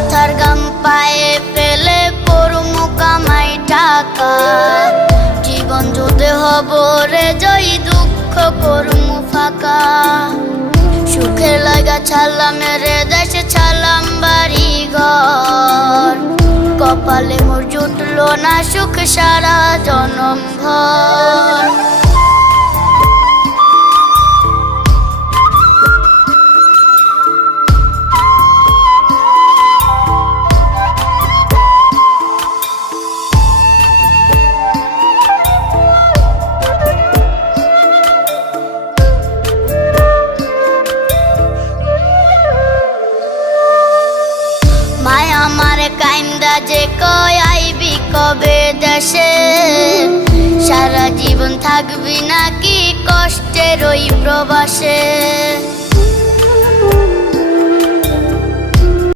মাথার গাম পায়ে ফেলে পড়মু কামাই টাকা, জীবন যুদ্ধে হব রে জয়ী, দুঃখ করমু ফাঁকা। সুখের লাগা ছাড়লাম রে দেশে, ছাড়লাম বাড়ি ঘর, কপালে মোর জুটলো না সুখ সারা জনম ভর। আমারে কাইন্দা যে কয় আইবি কবে দেশে, সারা জীবন থাকবি নাকি কষ্টের ওই প্রবাসে।